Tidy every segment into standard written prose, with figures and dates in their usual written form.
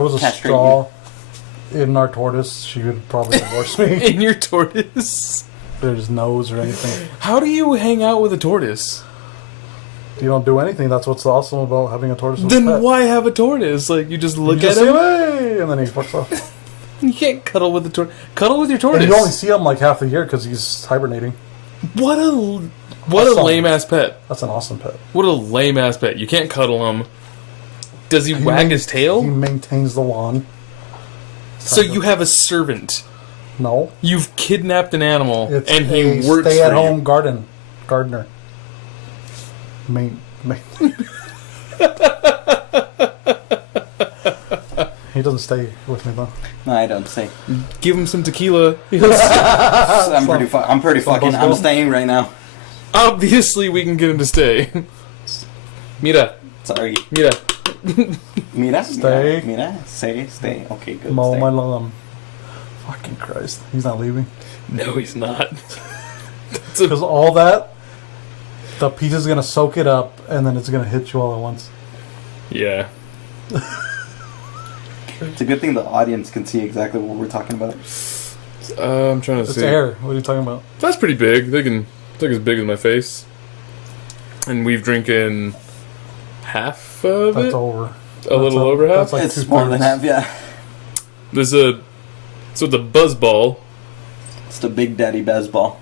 If it was a Castrate straw in our tortoise, she would probably divorce me. In your tortoise? There's nose or anything. How do you hang out with a tortoise? You don't do anything. That's what's awesome about having a tortoise. Then pet. why have a tortoise? Like, you just look You at just him? say, "Hey," and then he fucks off. You can't cuddle with the tortoise. Cuddle with your tortoise. And you only see him like half the year because he's hibernating. What a lame ass pet. That's an awesome pet. What a lame ass pet. You can't cuddle him. Does he wag his tail? He maintains the lawn. So you have a servant. No. You've kidnapped an animal It's and he works for stay-at-home you. gardener. He doesn't stay with me though. No, I don't say. Give him some tequila. I'm pretty fucking. I'm Bosco? staying right now. Obviously, we can get him to stay. Mira. Sorry. Mira. Stay. Mira. Stay. Okay, good. Mow stay. my lawn. Fucking Christ. He's not leaving. No, he's not. Because all that, the pizza's going to soak it up, and then it's going to hit you all at once. Yeah. It's a good thing the audience can see exactly what we're talking about. I'm trying to It's see. air. What are you talking about? That's pretty big. It's like as big as my face. And we've drinking half of it? That's over. A little over half? That's like It's more than half, yeah. There's a... So the buzz ball. It's the Big Daddy Baseball.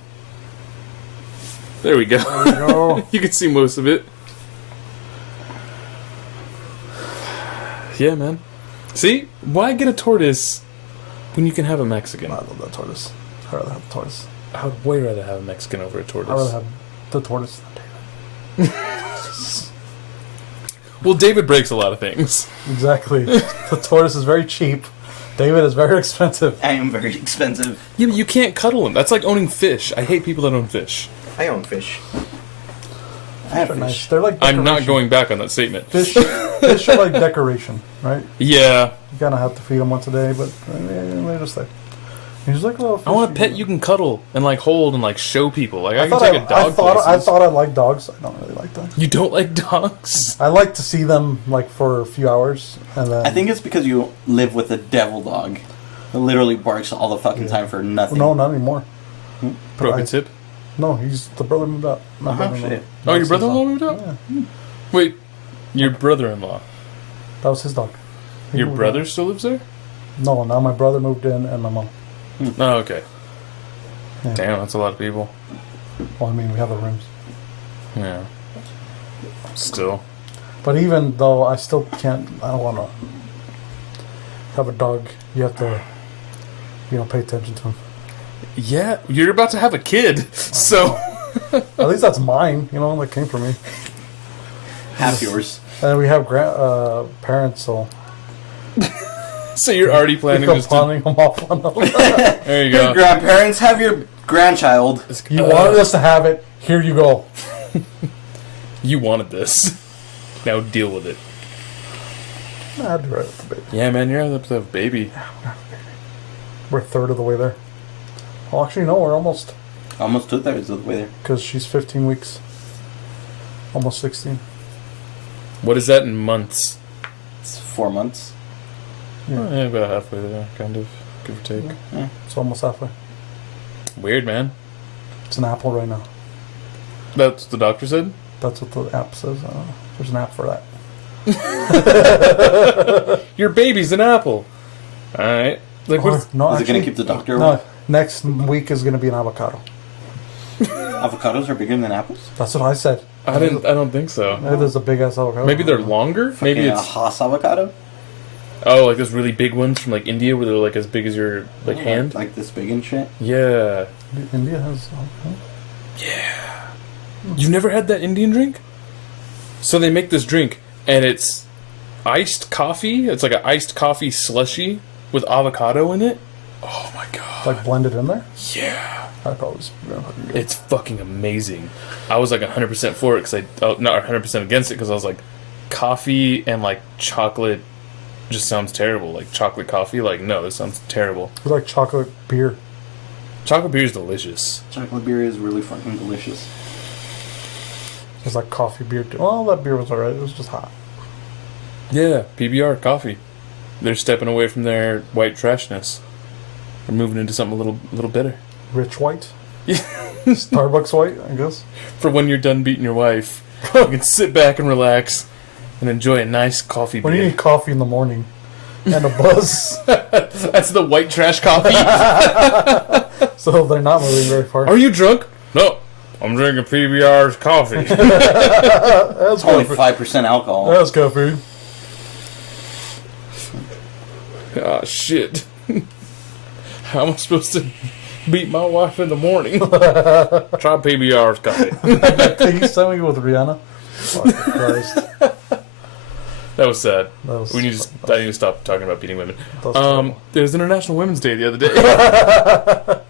There we go. There we go. You can see most of it. Yeah, man. See? Why get a tortoise when you can have a Mexican? I love that tortoise. I'd rather have the tortoise. I would way rather have a Mexican over a tortoise. I'd rather have the tortoise than David. Well, David breaks a lot of things. Exactly. The tortoise is very cheap. David is very expensive. I am very expensive. Yeah, but you can't cuddle him. That's like owning fish. I hate people that own fish. I own fish. I have They're fish. nice. They're like I'm not decoration. going back on that statement. Fish are like decoration, right? Yeah. You kind of have to feed them once a day, but they're just like... He's like a little fish. I want a pet you can cuddle and like hold and like show people. Like I can thought take a dog I places. thought I liked dogs. I don't really like dogs. You don't like dogs? I like to see them like for a few hours, and then... I think it's because you live with a devil dog. It literally barks all the fucking time for nothing. No, not anymore. Broken tip? No, he's the brother moved out. My brother-in-law. shit. Oh, your That's his brother-in-law dog. moved out? Yeah, Wait, your brother-in-law. that was his dog. He Your moved brother out. still lives there? No, now my brother moved in, and my mom. Oh, okay. Yeah. Damn, that's a lot of people. Well, I mean, we have the rooms. Yeah. Still. But even though I still can't, I don't want to have a dog. You have to, pay attention to him. Yeah, you're about to have a kid, so... At least that's mine, that came from me. Half yours. And we have parents, so So you're already we planning go just to... pawning them off on them. There you Your go. grandparents have your grandchild. You wanted us to have it. Here you go. You wanted this. Now deal with it. I'd be right with the baby. Yeah, man, you're up to have a baby. We're a third of the way there. Well, actually, no, we're almost. Almost 2/3 of the way there. Because she's 15 weeks. Almost 16. What is that in months? It's 4 months. Yeah. Oh, yeah, about halfway there, kind of, give or take. Yeah. It's almost halfway. Weird, man. It's an apple right now. That's what the doctor said? That's what the app says. There's an app for that. Your baby's an apple. Alright. Like, Or- what? no, Is it going actually, to keep the doctor No, away? next week is going to be an avocado. Avocados are bigger than apples? That's what I said. I don't think so. Maybe there's a big ass avocado. Maybe they're longer? Maybe Fucking a it's... Haas avocado? Oh, like those really big ones from, like, India where they're, like, as big as your, like, hand? Like this big and shit? Yeah. India has avocado. You've never had that Indian drink? So they make this drink, and it's iced coffee. It's like an iced coffee slushy with avocado in it. Oh my god. Like blended in there? Yeah. I thought it was really fucking good. It's fucking amazing. I was like 100% for it because not 100% against it because I was like, coffee and like chocolate just sounds terrible. Like chocolate coffee, like no, this sounds terrible. It's like chocolate beer. Chocolate beer is delicious. Chocolate beer is really fucking delicious. It's like coffee beer too. Well, that beer was alright. It was just hot. Yeah, PBR coffee. They're stepping away from their white trashness. They're moving into something a little better. Rich white? Yeah. Starbucks white, I guess. For when you're done beating your wife, you can sit back and relax and enjoy a nice coffee When you bean. need coffee in the morning and a buzz, That's the white trash coffee. so they're not moving very far. Are you drunk? No. I'm drinking PBR's coffee. That's Only coffee. 5% alcohol. That's coffee. Ah, shit. How am I supposed to beat my wife in the morning? Try PBR's coffee. Can you send me with Rihanna? Fucking Christ. That was sad. That was, I need to stop talking about beating women. that was terrible. There was International Women's Day the other day.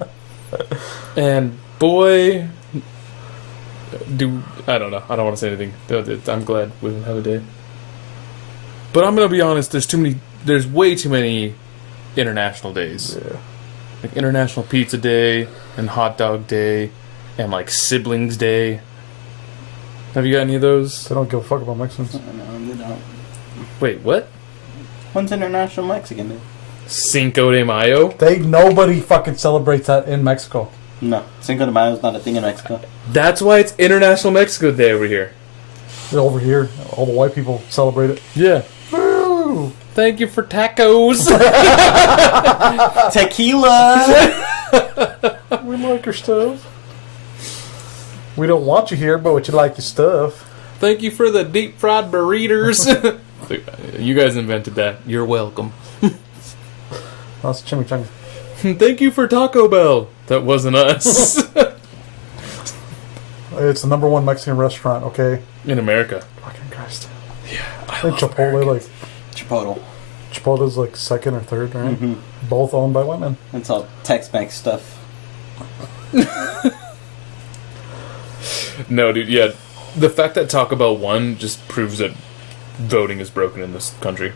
And boy, I don't know. I don't want to say anything. I'm glad women have a day. But I'm gonna be honest. There's way too many international days. Yeah. Like International Pizza Day and Hot Dog Day and like Siblings Day. Have you got any of those? They don't give a fuck about Mexicans. No, they don't. Wait, what? When's International Mexican Day? Cinco de Mayo? Nobody fucking celebrates that in Mexico. No, Cinco de Mayo is not a thing in Mexico. That's why it's International Mexico Day over here. Over here, all the white people celebrate it. Yeah. Woo! Thank you for tacos. Tequila! We like your stuff. We don't want you here, but would you like your stuff? Thank you for the deep fried burritos. You guys invented that. You're welcome. That's chimichanga. Thank you for Taco Bell. That wasn't us. It's the #1 Mexican restaurant, okay? In America. Fucking Christ. I And Chipotle, like, Chipotle. Chipotle's like second or third, right? Mm-hmm. Both owned by white men. It's all Tex-Mex stuff. No, dude, yeah. The fact that Taco Bell won just proves that voting is broken in this country.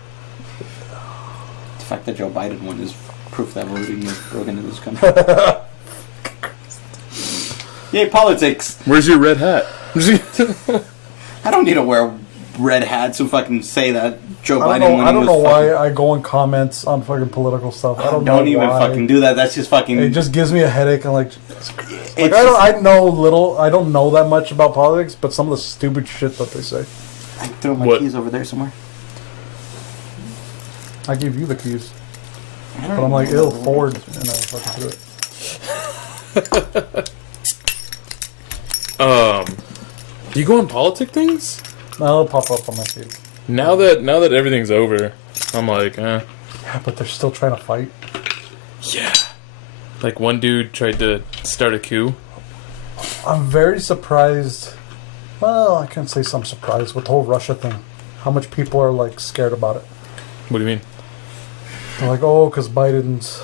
The fact that Joe Biden won is proof that voting is broken in this country. Yay, politics! Where's your red hat? I don't need to wear red hats who fucking say that Joe I Biden don't know, winning I don't was know fucking... why I go in comments on fucking political stuff. I don't know Don't even why. fucking do that. That's just fucking... It just gives me a headache. I'm like, It's I don't know that much about politics, but some of the stupid shit that they say. I threw my What? keys over there somewhere. I gave you the keys, but I'm like, ill forward, and I fucking threw it. Do you go on politic things? Now it'll pop up on my feed. Now that everything's over, I'm like, Yeah, but they're still trying to fight. yeah. Like one dude tried to start a coup. I'm very surprised. Well, I can't say I'm surprised with the whole Russia thing. How much people are like scared about it. What do you mean? They're like, oh, because Biden's.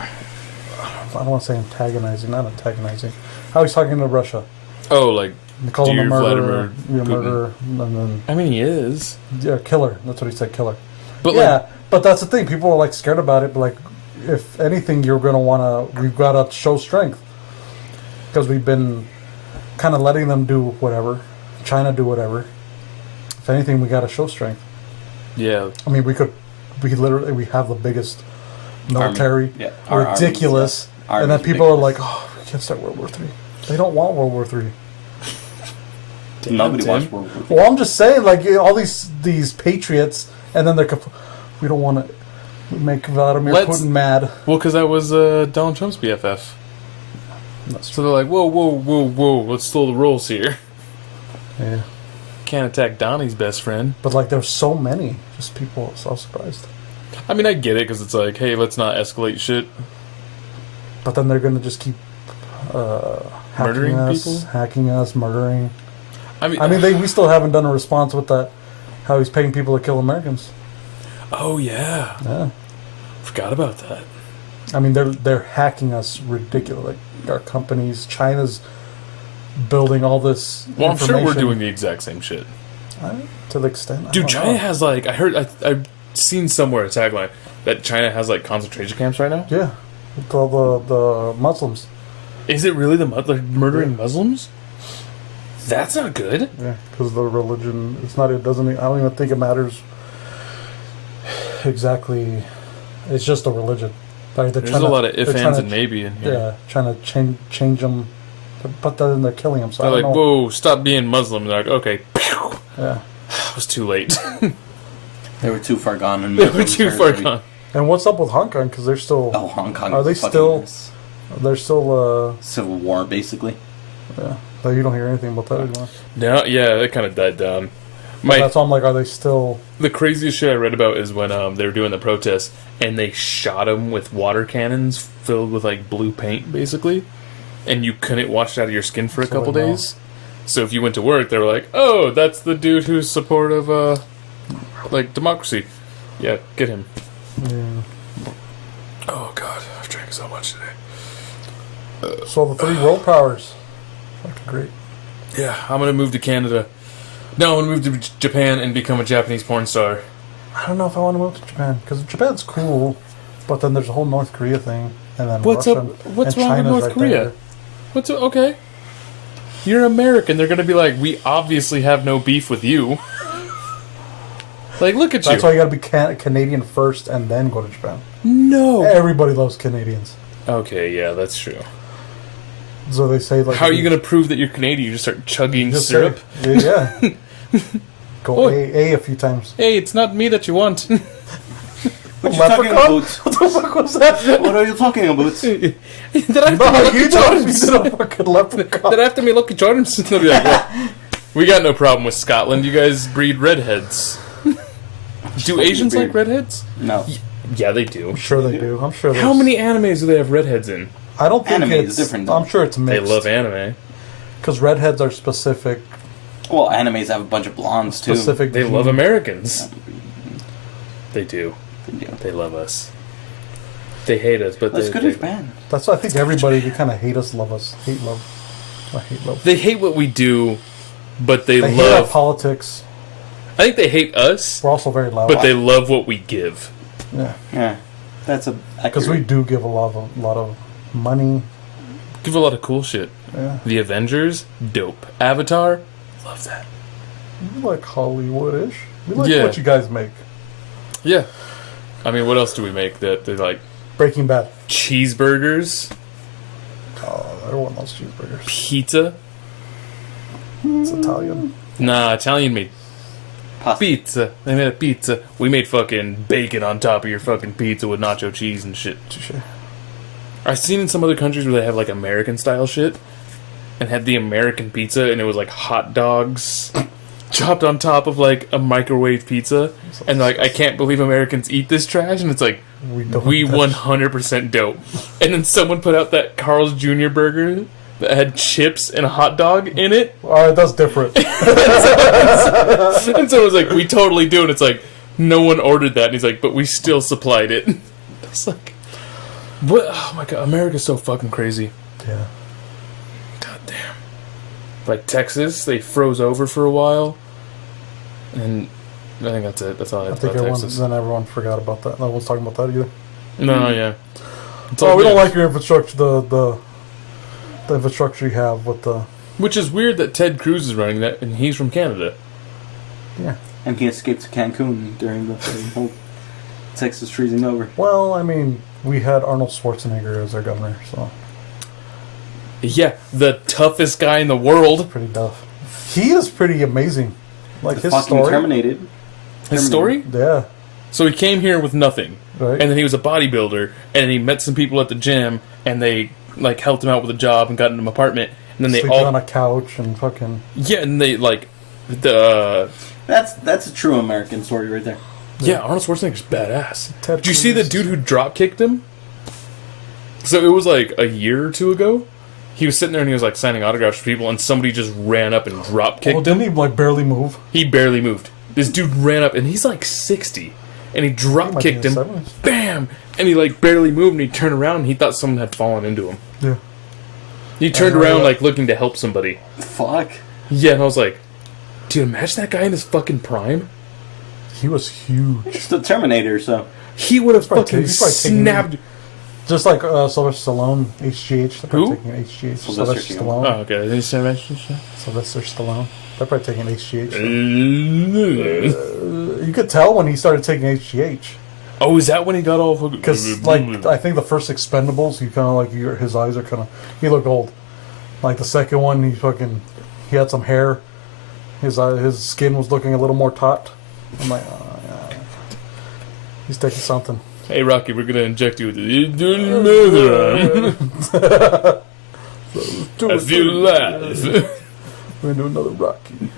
I don't want to say antagonizing, not antagonizing. How he's talking to Russia. Oh, like, They call him a Dear murderer, Vladimir Putin. murderer, and then I mean, he is. yeah, killer. That's what he said, killer. But yeah, like, but that's the thing. People are like scared about it. But like, if anything, you're gonna we've got to show strength because we've been kind of letting them do whatever, China do whatever. If anything, we got to show strength. yeah. I mean, we literally have the biggest military, Yeah, our ridiculous, army's and then people are ridiculous. like, oh, we can't start World War III. They don't want World War III. Nobody Tim. wants World War III. Well, I'm just saying, like all these patriots, and then we don't want to make Vladimir Putin mad. Well, because that was Donald Trump's BFF. So they're like, whoa, let's slow the rolls here. Yeah, Can't attack Donnie's best friend. but like there's so many, just people are so surprised. I mean, I get it, because it's like, hey, let's not escalate shit. But then they're gonna just keep Murdering people? hacking us, murdering. I mean, We still haven't done a response with that. How he's paying people to kill Americans. oh, yeah. Yeah, Forgot about that. I mean they're hacking us ridiculous. Like our companies, China's building all this. Well, I'm sure we're information. doing the exact same shit. To the extent. Dude, I don't China know. has, like, I've seen somewhere a tagline that China has, like, concentration camps right now. Yeah, with all the Muslims. Is it really they're murdering Muslims? That's not good. Yeah, because the religion. It's not. It doesn't. I don't even think it matters. exactly. It's just a religion. Like, There's a lot of ifs, ands, and maybe in here. Yeah, trying to change them, but then they're killing them. So They're I like, don't know. whoa, stop being Muslim. They're like, okay. Pew. Yeah. It was too late. They were too far gone. And They were too far gone. And what's up with Hong Kong? Because they're still. Oh, Hong Kong. Are they is a fucking still? mess. They're still. Civil war, basically. Yeah. So you don't hear anything about that anymore. No, yeah, it kind of died down. But that's why I'm like, are they still? The craziest shit I read about is when they were doing the protests and they shot them with water cannons filled with like blue paint, basically, and you couldn't wash it out of your skin for a couple days. So if you went to work, they were like, "Oh, that's the dude who's supportive of like democracy." Yeah, get him. Yeah. Oh God, I've drank so much today. So the 3 world powers. Fucking great. Yeah, I'm gonna move to Canada. No, I'm gonna move to Japan and become a Japanese porn star. I don't know if I want to move to Japan because Japan's cool, but then there's a whole North Korea thing, and then What's Russia, up? What's and wrong China's with North right Korea? there. What's okay? You're American. They're gonna be like, we obviously have no beef with you. Like, look at you. That's why you got to be Canadian first and then go to Japan. No. Everybody loves Canadians, Okay, yeah, that's true. so they say like. How are you gonna prove that you're Canadian? You just start chugging just syrup. say- yeah. Go Oi. A a few times. Hey, it's not me that you want. What you talking Leprechaun? about? What the fuck was that? What are you talking about? Did I have to No, be Lucky you told me Charms? to a fucking leprechaun. Did I have to be Lucky Charms? They'll be like, well, we got no problem with Scotland. You guys breed redheads. Do Asians like redheads? No. Yeah, they do. I'm sure they do. I'm sure. How there's- many animes do they have redheads in? I don't think Anime is it's different, though. I'm sure it's They mixed. love anime. Because redheads are specific. Well, animes have a bunch of blondes, too. Specific. They love gene. Americans. They do. They do. They love us. They hate us, but Let's they, go to Japan. That's why I think everybody kind of hate us, love us, hate love. I hate love. they hate what we do, but they, They hate our love. politics. I think they hate us, We're also very loud. but they love what we give. Yeah, Yeah. That's a... because we do give a lot of money. Give a lot of cool shit. Yeah, The Avengers, dope. Avatar, love that. we like Hollywood-ish. We like Yeah. what you guys make. Yeah. I mean, what else do we make that they like? Breaking Bad. Cheeseburgers, Oh, everyone loves cheeseburgers. pizza. It's Italian. Nah, Italian made Pasta. pizza. They made a pizza. We made fucking bacon on top of your fucking pizza with nacho cheese and shit. Touche. I've seen in some other countries where they have like American style shit and had the American pizza and it was like hot dogs chopped on top of like a microwave pizza. And like, I can't believe Americans eat this trash. And it's like, don't we touch- 100% dope. And then someone put out that Carl's Jr. burger that had chips and a hot dog in it. All right, that's different. And so it was like, we totally do. And it's like, no one ordered that. And he's like, but we still supplied it. It's like, what? Oh my god, America's so fucking crazy. Yeah. God damn. Like Texas, they froze over for a while. And I think that's it. That's all I I have think about Texas. everyone forgot about that. No one's talking about that either. No, yeah. It's Oh, all we don't good. like your infrastructure. The infrastructure you have with the Which is weird that Ted Cruz is running that, and he's from Canada. yeah. And he escaped to Cancun during the whole Texas freezing over. Well, I mean, we had Arnold Schwarzenegger as our governor, so Yeah, the toughest guy in the world. pretty tough. He is pretty amazing. Like The his fucking story. Terminated. His story? Yeah. So he came here with nothing. Right. And then he was a bodybuilder, and he met some people at the gym, and they like helped him out with a job and got him an apartment. And then they Sleeping all on a couch and fucking. yeah, and they like the That's a true American story right there. yeah, Arnold Schwarzenegger's badass. Ted Did you see the Cruz. dude who drop kicked him? So it was like a year or two ago. He was sitting there and he was like signing autographs for people, and somebody just ran up and drop Well, kicked him. didn't he like barely move? He barely moved. This dude ran up, and he's like 60, and he drop might be in kicked his him. 70s. Bam! And he like barely moved, and he turned around, and he thought someone had fallen into him. Yeah. He turned I know around that. like looking to help somebody. Fuck. Yeah, and I was like, dude, imagine that guy in his fucking prime. He was huge. It's the Terminator, so. He would have probably fucking he's probably taking snapped. Just like Sylvester Stallone, HGH. They're probably Who? taking HGH. Sylvester Sylvester Stallone. Stallone. Oh, okay. Did he say that? Sylvester Stallone. They're probably taking HGH. Uh, You could tell when he started taking HGH. Oh, is that when he got all fucking... Because, like, I think the first Expendables, he kind of, like, his eyes are kind of... He looked old. Like, the second one, he had some hair. His skin was looking a little more taut. I'm like, oh, yeah. He's taking something. Hey, Rocky, we're going to inject you with the dirty murder. I feel alive. We're going to do another Rocky.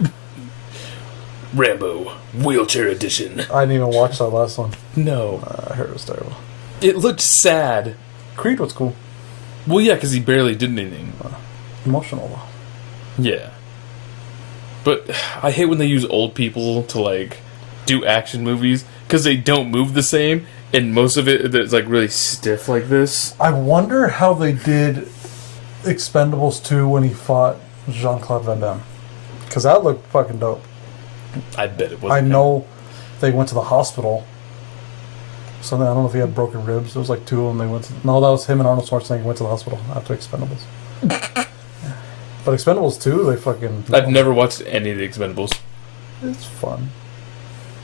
Rambo, wheelchair edition. I didn't even watch that last one. No. I heard it was terrible. It looked sad. Creed was cool. Well, yeah, because he barely did anything. Emotional, though. Yeah. But I hate when they use old people to, like, do action movies, because they don't move the same, and most of it is, like, really stiff like this. I wonder how they did Expendables 2 when he fought Jean-Claude Van Damme. Because that looked fucking dope. I bet it wasn't. I know they went to the hospital. So I don't know if he had broken ribs. There was like two of them. No, that was him and Arnold Schwarzenegger went to the hospital after Expendables. But Expendables 2, they fucking... I've never watched any of the Expendables. It's fun.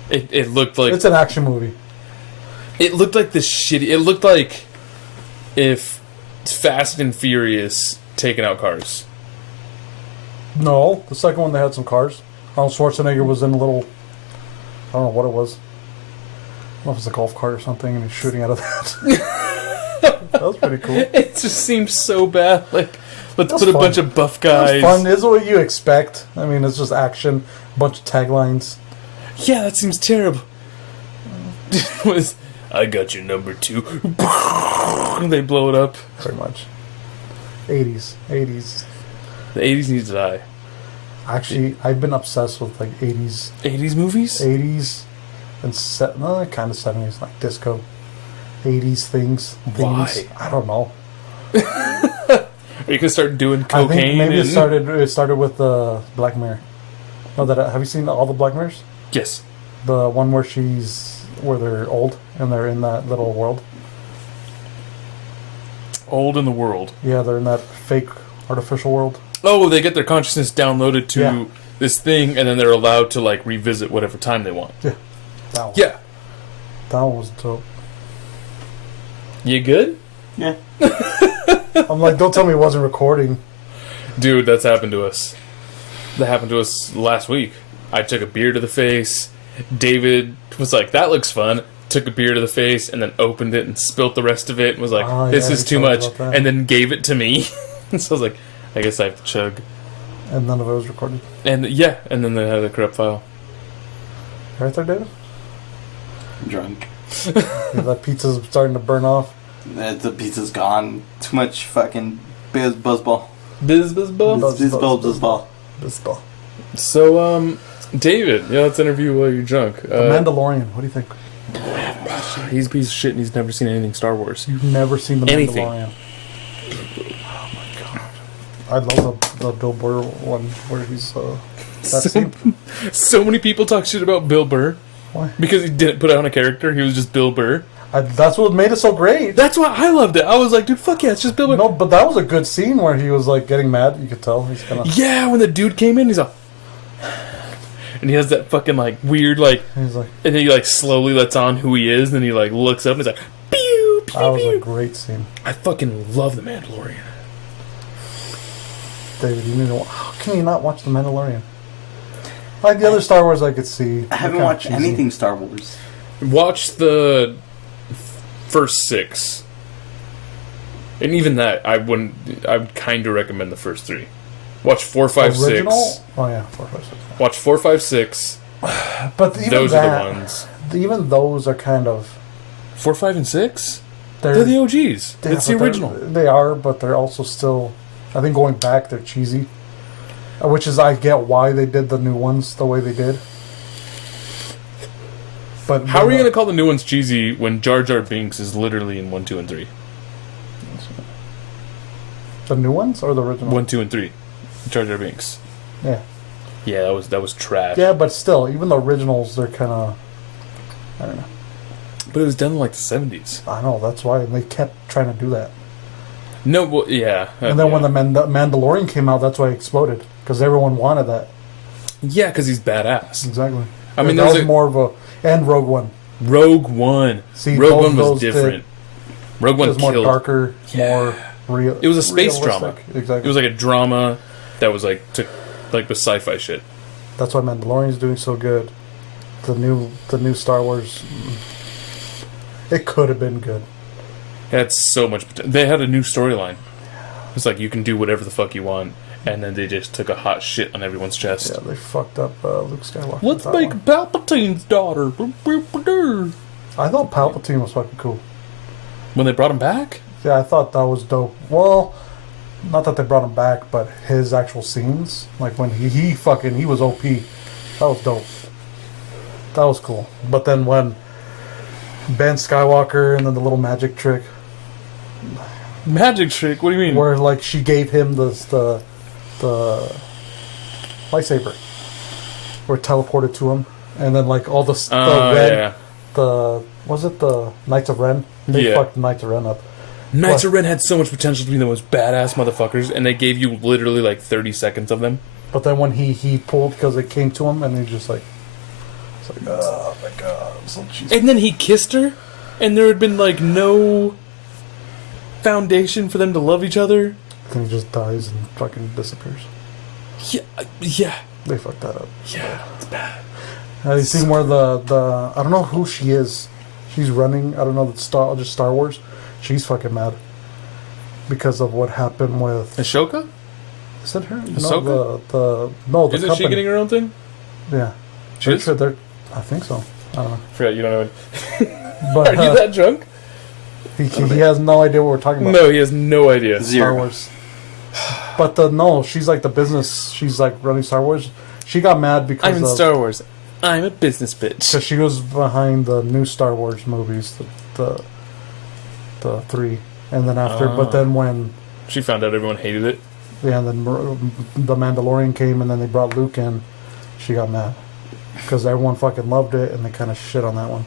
It looked like... It's an action movie. It looked like this shitty... It looked like if Fast and Furious taken out Cars. No, the second one they had some cars. Arnold Schwarzenegger was in a little... I don't know what it was. I don't know if it's a golf cart or something, and he's shooting out of that. That was pretty cool. It just seems so bad. Like, let's put a fun. bunch of buff guys. It's fun. It's what you expect. I mean, it's just action, a bunch of taglines. Yeah, that seems terrible. Was I got your number 2. They blow it up. Pretty much. 80s. The 80s need to die. Actually, I've been obsessed with like 80s. 80s movies? 80s and kind of 70s, like disco. 80s things. Why? Themes. I don't know. Are you gonna start doing cocaine? I think maybe it started with Black Mirror. No, have you seen all the Black Mirrors? Yes. The one where they're old and they're in that little world. Old in the world. Yeah, they're in that fake artificial world. Oh, they get their consciousness downloaded to Yeah. this thing, and then they're allowed to like revisit whatever time they want. Yeah, that one. Yeah. That one was dope. You good? Yeah. I'm like, don't tell me it wasn't recording. Dude, that's happened to us. That happened to us last week. I took a beer to the face. David was like, that looks fun. Took a beer to the face and then opened it and spilt the rest of it and was like, this is too much. And then gave it to me. So I was like, I guess I have to chug. And none of it was recorded. And yeah, and then they had a corrupt file. Right there, David? Drunk. Yeah, that pizza's starting to burn off. The pizza's gone. Too much fucking buzzball. Bizball? Buzzball. So, David, yeah, let's interview while you're drunk. The Mandalorian, what do you think? He's a piece of shit and he's never seen anything Star Wars. You've never seen The Anything. Mandalorian. Oh my god. I love the Bill Burr one where he's that scene. So many people talk shit about Bill Burr. Why? Because he didn't put on a character, he was just Bill Burr. That's what made it so great. That's why I loved it. I was like, dude, fuck yeah, it's just Bill Burr. No, but that was a good scene where he was like getting mad. You could tell he's kind of. Yeah, when the dude came in, he's like, and he has that fucking like weird like, He's like, and then he like slowly lets on who he is, and then he like looks up and he's like, pew, pew, that was a pew. great scene. I fucking love The Mandalorian. David, you need to. How can you not watch The Mandalorian? Like the other Star Wars, I could see. I haven't watched anything Star Wars. Watch the first 6, and even that I wouldn't. I would kind of recommend the first 3. Watch 4, 5, 6. Original? Oh yeah, 4, 5, 6. Watch 4, 5, 6. But even Those that, are the ones. Even those are kind of. 4, 5, and 6. They're the OGs. Yeah, It's the but original. They are, but they're also still. I think going back, they're cheesy. Which is, I get why they did the new ones the way they did. But How are you going to call the new ones cheesy when Jar Jar Binks is literally in 1, 2, and 3? The new ones or the original? 1, 2, and 3. Jar Jar Binks. Yeah. Yeah, that was trash. Yeah, but still, even the originals, they're kind of. I don't know. But it was done in like the 70s. I know, that's why they kept trying to do that. No, well, yeah. And then yeah. when the Mandalorian came out, that's why it exploded. Because everyone wanted that. Yeah, because he's badass. Exactly. I mean, that there's was more of a... And Rogue One. Rogue One. See, Rogue both One was those different. Rogue It One was more killed. darker, more real. It was a space realistic. drama. Exactly. It was like a drama that was like with sci-fi shit. That's why Mandalorian's doing so good. The new Star Wars. It could have been good. It had so much. They had a new storyline. It's like you can do whatever the fuck you want, and then they just took a hot shit on everyone's chest. Yeah, they fucked up Luke Skywalker. Let's with that make one. Palpatine's daughter. I thought Palpatine was fucking cool. When they brought him back. Yeah, I thought that was dope. Well, not that they brought him back, but his actual scenes, like when he was OP. That was dope. That was cool. But then when Ben Skywalker and then the little magic trick, Magic trick? What do you mean? where like she gave him the lightsaber, or teleported to him, and then like all the Ren, Yeah. was it the Knights of Ren? They Yeah. fucked Knights of Ren up. Knights of Ren had so much potential to be the most badass motherfuckers, and they gave you literally like 30 seconds of them. But then when he pulled because it came to him, and he just like, it's like, oh my god, I'm so cheesy. And then he kissed her, and there had been like no foundation for them to love each other. Then he just dies and fucking disappears. Yeah. They fucked that up. Yeah. It's bad. Have you seen where the I don't know who she is. She's running. I don't know. Just Star Wars. She's fucking mad because of what happened with. Ashoka? Is it her? Ahsoka? No, the Isn't company. she getting her own thing? Yeah. She Pretty is? sure they're. I think so. I don't know. Forgot you don't know it. But Are you that drunk? he has no idea what we're talking about. No, he has no idea. Star Zero. Wars. But no, she's like the business. She's like running Star Wars. She got mad because I'm in Star Wars. I'm a business bitch. because she was behind the new Star Wars movies, the 3, and then after. But then when She found out everyone hated it. and then the Mandalorian came, and then they brought Luke in, she got mad because everyone fucking loved it, and they kind of shit on that one.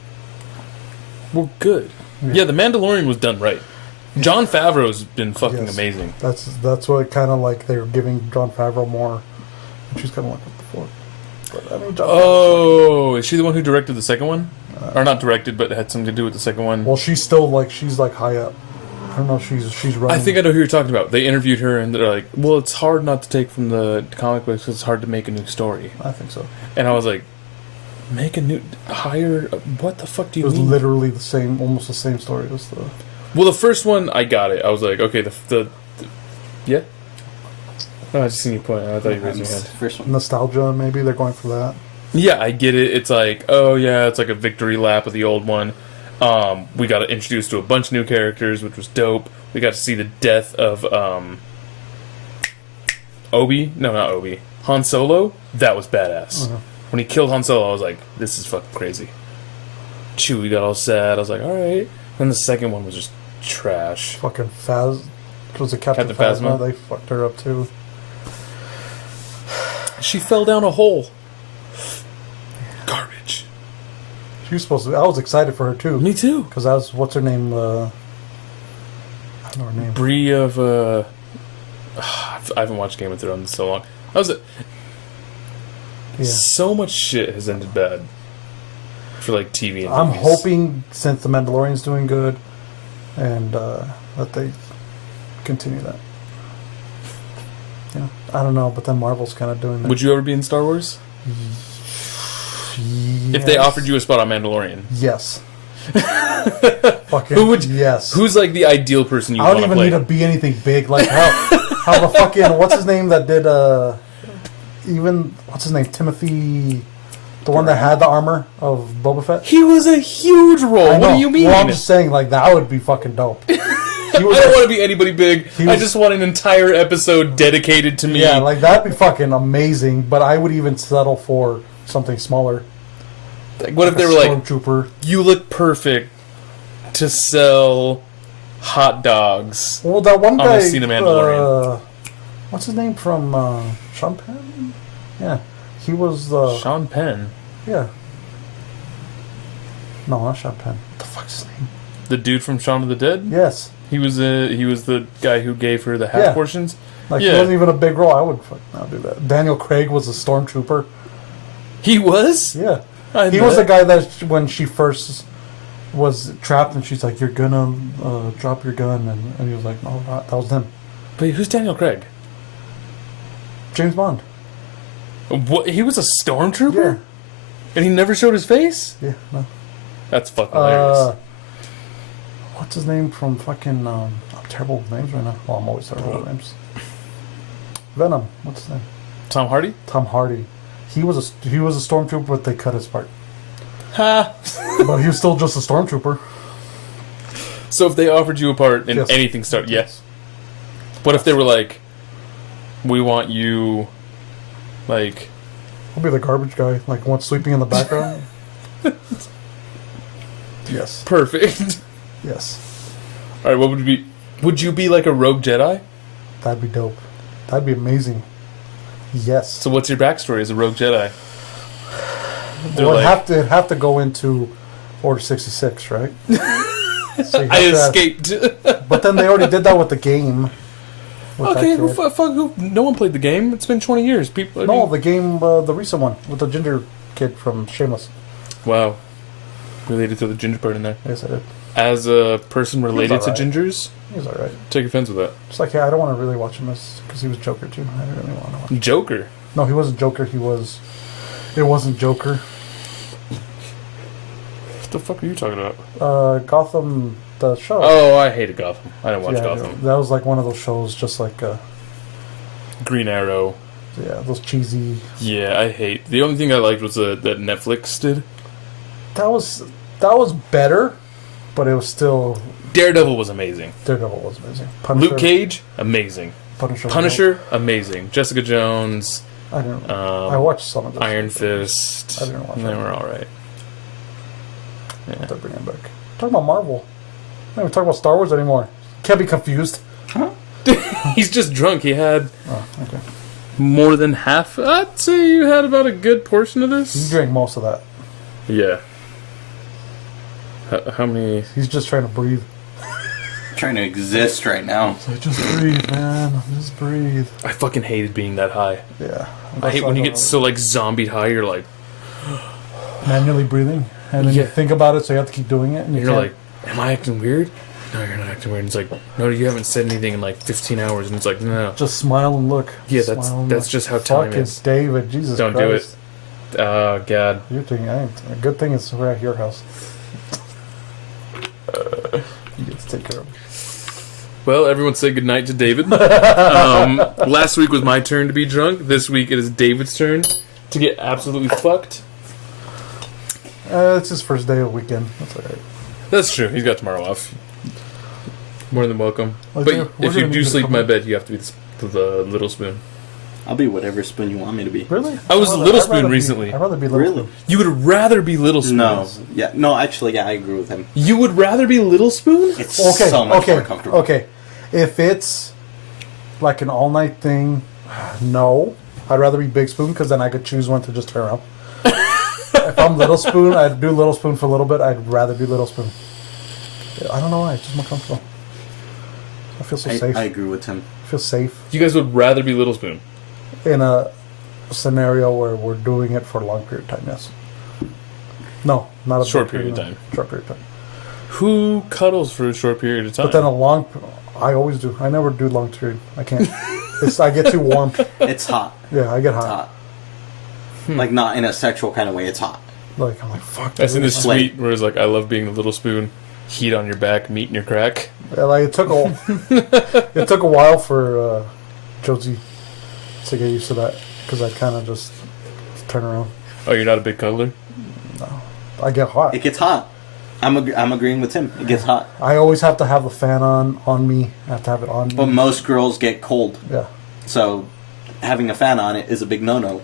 Well, good. Yeah, The Mandalorian was done right. John Favreau's been fucking Yes. amazing. That's what kind of like they were giving John Favreau more, and she's kind of like, what the fuck? But I mean, John Oh, is she the one who directed the second one? Or not directed, but had something to do with the second one? well, she's still like she's like high up. I don't know. She's running. I think I know who you're talking about. They interviewed her, and they're like, well, it's hard not to take from the comic books because it's hard to make a new story. I think so. And I was like, make a new... Hire... What the fuck do It you was mean? literally the same, almost the same story as the. Well, the first one, I got it. I was like, okay, yeah? No, I just seen you point. I thought you raised your hand. First one. Nostalgia, maybe they're going for that. Yeah, I get it. It's like, oh yeah, it's like a victory lap of the old one. We got introduced to a bunch of new characters, which was dope. We got to see the death of Obi. No, not Obi. Han Solo. That was badass. Uh-huh. When he killed Han Solo, I was like, this is fucking crazy. Chewie got all sad. I was like, all right. And the second one was just trash. Fucking was it Captain Captain Phasma? Phasma? They fucked her up too. She fell down a hole. Garbage. She was supposed to. I was excited for her too. Me too. Because that was what's her name? I don't know her name. Brie of I haven't watched Game of Thrones in so long. Yeah. So much shit has ended bad for like TV and I'm movies. hoping since the Mandalorian's doing good, and that they continue that. Yeah, I don't know, but then Marvel's kind of doing that. Would you ever be in Star Wars? If they Yes. offered you a spot on Mandalorian? Yes. Fucking Who would- yes. Who's like the ideal person you I want don't to even play? need to be anything big. Like how the fucking what's his name that did even what's his name Timothy, the one that had the armor of Boba Fett. He was a huge role. I What know. do you mean? Well, I'm just saying like that would be fucking dope. I don't want to be anybody big. He I was- just want an entire episode dedicated to me. Yeah, like that'd be fucking amazing. But I would even settle for something smaller. Like, what if they A were like, Stormtrooper? you look perfect to sell hot dogs? Well, that one I'm guy. gonna see the Mandalorian. What's his name from Sean Penn? Yeah, he was the Sean Penn, yeah. No, not Sean Penn. What the fuck's his name? the dude from Shaun of the Dead. Yes, He was the guy who gave her the half Yeah. portions. like Yeah. it wasn't even a big role. I would fuck not do that. Daniel Craig was a stormtrooper. He was. Yeah, He was the guy that when she first was trapped and she's like, "You're gonna drop your gun," and he was like, "No, that was him." But who's Daniel Craig? James Bond. What? He was a stormtrooper? Yeah. And he never showed his face? Yeah. No. That's fucking hilarious. What's his name from fucking? I'm terrible with names right now. Well, I'm always terrible with names. Venom. What's his name? Tom Hardy? Tom Hardy. He was a stormtrooper, but they cut his part. Ha! But he was still just a stormtrooper. So if they offered you a part and Yes. anything started, yes. What if they were like, we want you, like... I'll be the garbage guy, like one sleeping in the background. Yes. Perfect. Yes. Alright, what would you be? Would you be like a rogue Jedi? That'd be dope. That'd be amazing. Yes. So what's your backstory as a rogue Jedi? They're Well, like, it'd have to go into Order 66, right? So you I have to escaped. but then they already did that with the game. With Okay, that kid. who? No one played the game. It's been 20 years. People. I No, mean- the game, the recent one with the ginger kid from Shameless. Wow. Related to the ginger part in there. Yes, I did. As a person related to alright. gingers, He's alright. take offense with that. It's like, yeah, I don't want to really watch him because he was Joker too. I didn't really want to watch. Joker. No, he wasn't Joker. It wasn't Joker. What the fuck are you talking about? Gotham, the show. Oh, I hated Gotham. I didn't watch yeah, Gotham. that was like one of those shows, just like, Green Arrow. yeah, those cheesy. Yeah, I hate. The only thing I liked was that Netflix did. That was better, but it was still. Daredevil was amazing. Daredevil was amazing. Punisher, Luke Cage, amazing. Punisher. Amazing. Jessica Jones, I didn't. I watched some of those. Iron Fist. I didn't watch They that. were alright. They're bringing it back. Talking about Marvel. I'm not even talking about Star Wars anymore. Can't be confused. He's just drunk. He had Oh, okay. more than half. I'd say you had about a good portion of He this. drank most of that. Yeah. How many? He's just trying to breathe. Trying to exist right now. So just breathe, man. Just breathe. I fucking hated being that high. Yeah. I hate when you get so like zombie high. You're like, manually breathing, and then you Yeah. think about it, so you have to keep doing it, and you're can't. like, am I acting weird? No, you're not acting weird. And it's like, no, you haven't said anything in like 15 hours, and it's like, no. Just smile and look. Yeah, Smile and that's look. just how time Fucking is. David, Jesus Don't Christ. do it. Oh God. You're thinking, a good thing it's we're at your house. You get to take care of it. Well, everyone say goodnight to David. Last week was my turn to be drunk. This week it is David's turn to get absolutely fucked. It's his first day of weekend. That's alright. That's true. He's got tomorrow off. More than welcome. Well, But we're if gonna you need do to sleep in come my in. bed, you have to be the little spoon. I'll be whatever spoon you want me to be. Really? I was I'd Little I'd Spoon rather be- recently. I'd rather be Little Really? Spoon. You would rather be Little Spoon. No. Yeah. No, actually, yeah, I agree with him. You would rather be Little Spoon? It's Okay, so much more okay, comfortable. okay. If it's like an all-night thing, no. I'd rather be Big Spoon because then I could choose one to just turn around. If I'm Little Spoon, I'd do Little Spoon for a little bit. I'd rather be Little Spoon. I don't know why. It's just more comfortable. I feel so safe. I I agree with him. feel safe You guys would rather be Little Spoon. in a scenario where we're doing it for a long period of time. Yes. No, not a Short big period of time. Short period of time. Who cuddles for a short period of time? But then a long. I always do. I never do long period. I can't. I get too warm. It's hot. Yeah, I get It's hot. hot. Like, not in a sexual kind of way. It's hot. Like I'm like fuck. I seen this Like- tweet where it's like, I love being the Little Spoon. Heat on your back, meat in your crack. Yeah, like it took a while for Josie to get used to that because I kind of just turn around. Oh, you're not a big cuddler? I get hot. It gets hot. I'm agreeing with him. It gets hot. I always have to have the fan on me. I have to have it on me. But most girls get cold. Yeah. So having a fan on it is a big no-no.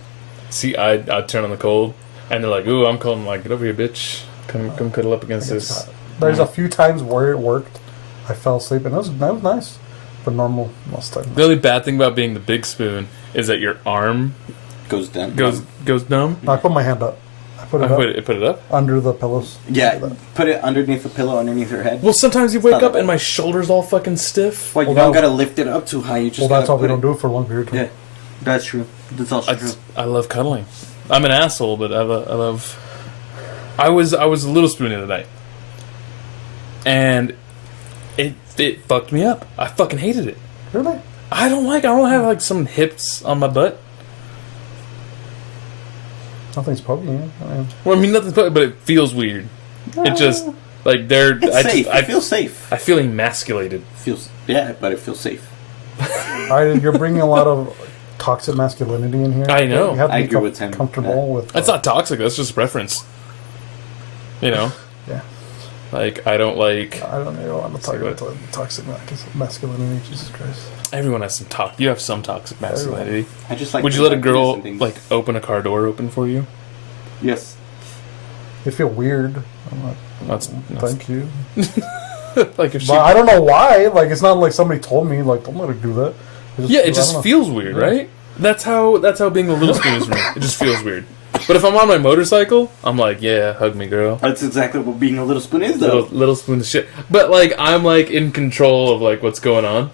See, I'd turn on the cold, and they're like, ooh, I'm cold. I'm like, get over here, bitch. Come cuddle up against It's this. hot. There's a few times where it worked. I fell asleep and that was nice, but normal most of the time. The only bad thing about being the big spoon is that your arm Goes down. goes numb. I put my hand up. I put I it up put it up. under the pillows. Yeah, put it underneath the pillow, underneath your head. Well, sometimes you wake not up that and my shoulder's all fucking stiff. Well, you Well, don't that- gotta lift it up too high. You just Well, that's gotta why we put don't it. do it for a long period of time. Yeah, that's true. That's also true. I love cuddling. I'm an asshole, but I love I was a little spoon the other night, and it fucked me up. I fucking hated it. Really? I don't have like some hips on my butt. Nothing's poking you. Well, I mean nothing, but it feels weird. It just like they're. It's safe. I feel safe. I feel emasculated. But it feels safe. You're bringing a lot of toxic masculinity in here. I know. You have to I be agree with him. comfortable Yeah. with. That's not toxic. That's just preference. You know. Yeah. Like I don't like. I don't know. I'm not talking about toxic masculinity. Jesus Christ. Everyone has some You have some toxic masculinity. I just like. Would you let a girl like open a car door open for you? Yes. You feel weird. I'm not. That's Thank you. like if she. But I don't know why. Like it's not like somebody told me. Like don't let her do that. It just feels weird, right? That's how being a little spoon is for me. It just feels weird. But if I'm on my motorcycle, I'm like, yeah, hug me, girl. That's exactly what being a little spoon is, though. Little spoon of shit. But like, I'm like in control of like what's going on.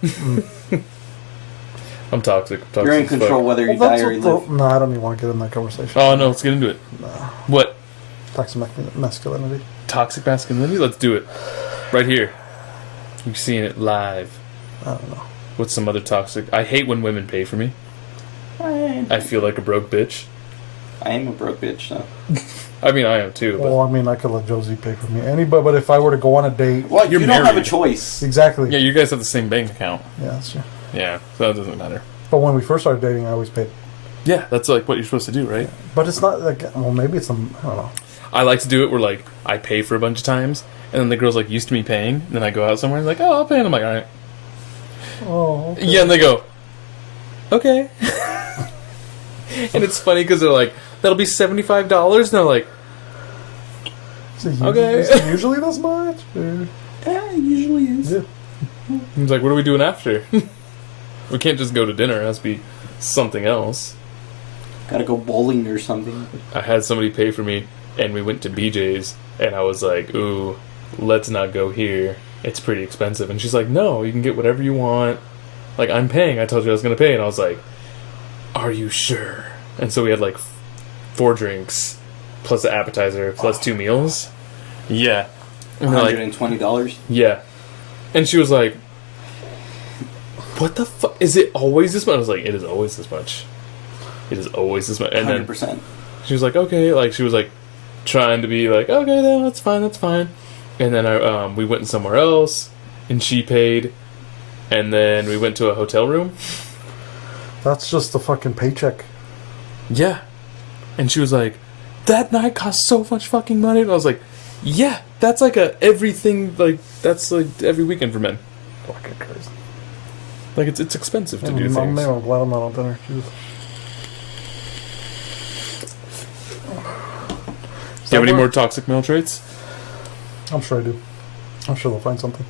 I'm toxic. You're in control whether you die or you live. No, I don't even want to get in that conversation. Oh no, let's get into it. No. What? Toxic masculinity. Toxic masculinity? Let's do it. Right here. You're seeing it live. I don't know. What's some other toxic? I hate when women pay for me. I feel like a broke bitch. I am a broke bitch, so. I mean, I am too. But Well, I mean, I could let Josie pay for me. But if I were to go on a date, Well, you You're don't have a married. choice. exactly. yeah, you guys have the same bank account. Yeah, that's true. Yeah, so that doesn't matter. But when we first started dating, I always paid. Yeah, that's like what you're supposed to do, right? But it's not like. Well, maybe it's some. I don't know. I like to do it where like I pay for a bunch of times, and then the girl's like used to me paying. And then I go out somewhere and like, oh, I'll pay, and I'm like, all right. Oh. Okay. Yeah, and they go, okay. And it's funny because they're like, that'll be $75, and they're like, okay. Is it usually this much? Yeah, it usually is. Yeah. He's like, what are we doing after? We can't just go to dinner. It has to be something else. Gotta go bowling or something. I had somebody pay for me, and we went to BJ's, and I was like, ooh, let's not go here. It's pretty expensive. And she's like, no, you can get whatever you want. Like, I'm paying. I told you I was going to pay. And I was like, are you sure? And so we had like 4 drinks, plus the appetizer, plus 2 meals. Yeah. And they're like, $120. yeah. And she was like, what the fuck? Is it always this much? I was like, it is always this much. It is always this much. And 100%. then she was like, okay. Like, she was like, trying to be like, okay, then that's fine, that's fine. And then we went somewhere else, and she paid. And then we went to a hotel room. That's just a fucking paycheck. Yeah. And she was like, that night cost so much fucking money. And I was like, yeah, that's like everything, like, that's like every weekend for men. Fucking crazy. Like, it's expensive to do I'm things. glad I'm not on dinner. Jesus. Do you have any more toxic male traits? I'm sure I do. I'm sure they'll find something.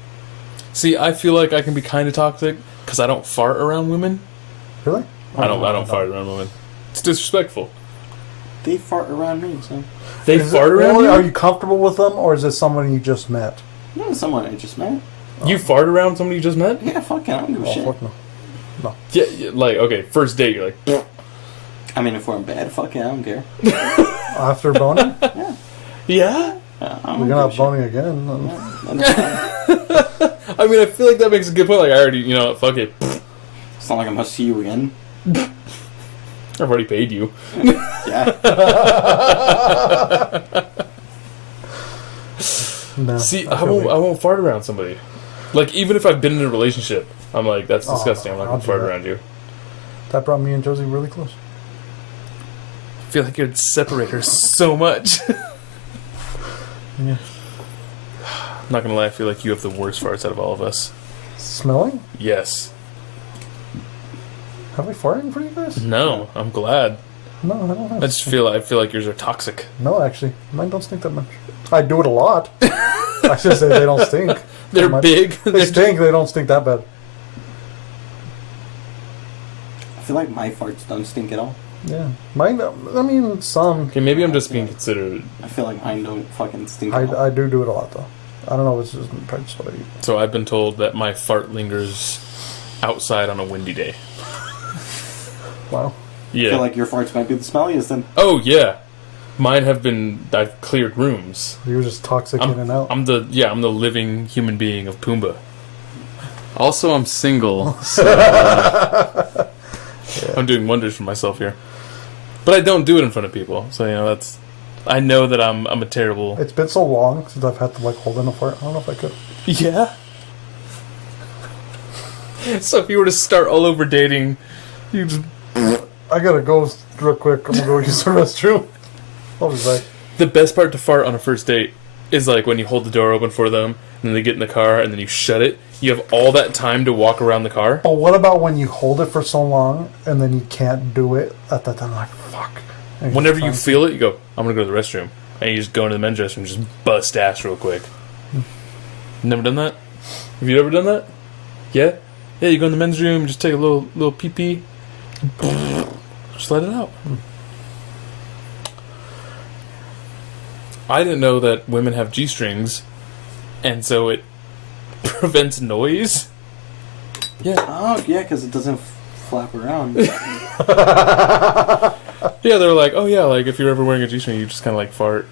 See, I feel like I can be kind of toxic because I don't fart around women. Really? I don't fart around women. It's disrespectful. They fart around me, so. They Is fart it around really? you? Are you comfortable with them, or is it someone you just met? No, someone I just met. You fart around somebody you just met? Yeah, fuck it, I don't give a Oh, shit. fuck no. Yeah, like, okay, first date, you're like, "Pfft." I mean, if we're in bed, fuck it, I don't care. After boning? Yeah. yeah? I We're don't gonna give have boning again. Then. a shit. That's fine. I mean, I feel like that makes a good point. Like, I already, fuck it. It's not like I must see you again. I've already paid you. Yeah. No, See, I I feel won't, weak. I won't fart around somebody. Like, even if I've been in a relationship, I'm like, that's Oh, disgusting. I'm not I'll gonna do fart that. around you. That brought me and Josie really close. I feel like it would separate her so much. Yeah. I'm not gonna lie, I feel like you have the worst farts out of all of us. Smelling? Yes. Have I farted for you guys? No, I'm glad. No, I don't have. I feel like yours are toxic. No, actually, mine don't stink that much. I do it a lot. I should say they don't stink. They're Much. big. They stink. They don't stink that bad. I feel like my farts don't stink at all. Yeah, mine. I mean, some. Okay, maybe I'm just being considerate. I feel like mine don't fucking stink at all. I do it a lot though. I don't know if it's just probably just what I eat. So I've been told that my fart lingers outside on a windy day. Wow. I Yeah. feel like your farts might be the smelliest then. Oh yeah. Mine have been. I've cleared rooms. You're just toxic in and out. I'm the living human being of Pumbaa. Also, I'm single, so I'm doing wonders for myself here. But I don't do it in front of people, so that's. I know that I'm a terrible. It's been so long since I've had to hold in a fart. I don't know if I could. Yeah. So if you were to start all over dating, you just. I gotta go real quick. I'm gonna go use the restroom. I'll be back. The best part to fart on a first date is when you hold the door open for them, and then they get in the car, and then you shut it. You have all that time to walk around the car. But what about when you hold it for so long, and then you can't do it at that time? Fuck. Whenever you feel it, you go, I'm gonna go to the restroom. And you just go into the men's restroom and just bust ass real quick. Never done that? Have you ever done that? Yeah? Yeah, you go in the men's room, just take a little pee-pee. Just let it out. I didn't know that women have G-strings, and so it prevents noise. Yeah. Oh, yeah, because it doesn't flap around. Yeah, they're like, oh yeah, if you're ever wearing a G-string, you just kind of fart.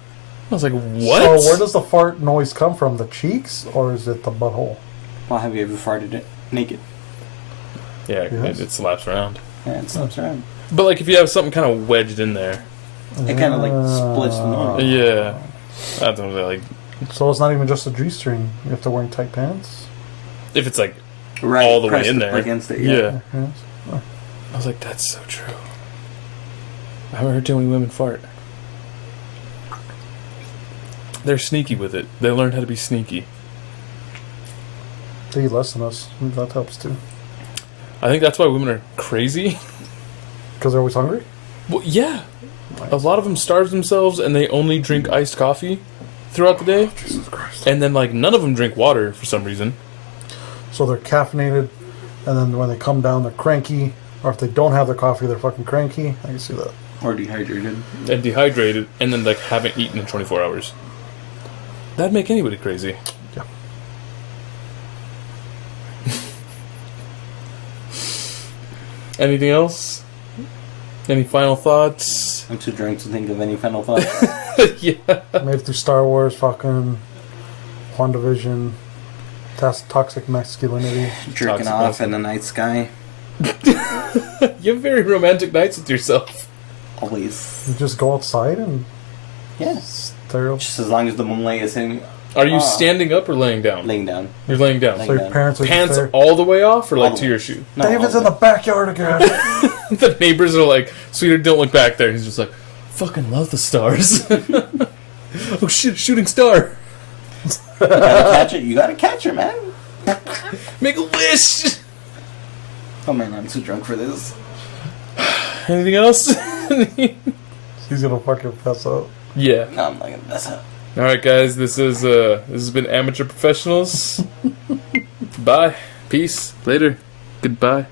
I was like, what? So where does the fart noise come from? The cheeks, or is it the butthole? Well, have you ever farted it naked? Yeah, Yes. it slaps around. Yeah, it slaps around. But if you have something kind of wedged in there. It kind of splits the noise. Yeah. That's what I'm So it's not even just a G-string. You have to wear tight pants? if it's Right, all the way pressed in there. against it. Yeah. Yes. I was like, that's so true. I haven't heard too many women fart. They're sneaky with it. They learned how to be sneaky. They eat less than us. That helps too. I think that's why women are crazy. Because they're always hungry? Well, yeah. A lot of them starve themselves and they only drink iced coffee throughout the day. Jesus Christ. And then, none of them drink water for some reason. So they're caffeinated, and then when they come down, they're cranky. Or if they don't have their coffee, they're fucking cranky. I can see that. Or dehydrated. And dehydrated, and then, haven't eaten in 24 hours. That'd make anybody crazy. Yeah. Anything else? Any final thoughts? I'm too drunk to think of any final thoughts. Yeah. Made it through Star Wars, fucking WandaVision, toxic masculinity. Jerking Toxic off in the night sky. You have very romantic nights with yourself. Always. You just go outside and Yeah. stare. Just as long as the moonlight is hitting. Are you standing up or laying down? Laying down. You're laying down. So your parents are just Pants there. all the way off or All the to way. your shoe? No, David's all in the backyard again. The neighbors are like, sweetheart, don't look back there. He's just like, fucking love the stars. Oh shit, shooting star. You gotta catch it. You gotta catch her, man. Make a wish. Oh man, I'm too drunk for this. Anything else? He's gonna fucking pass out. Yeah. No, I'm not gonna mess up. All right, guys. This has been Amateur Professionals. Bye. Peace. Later. Goodbye.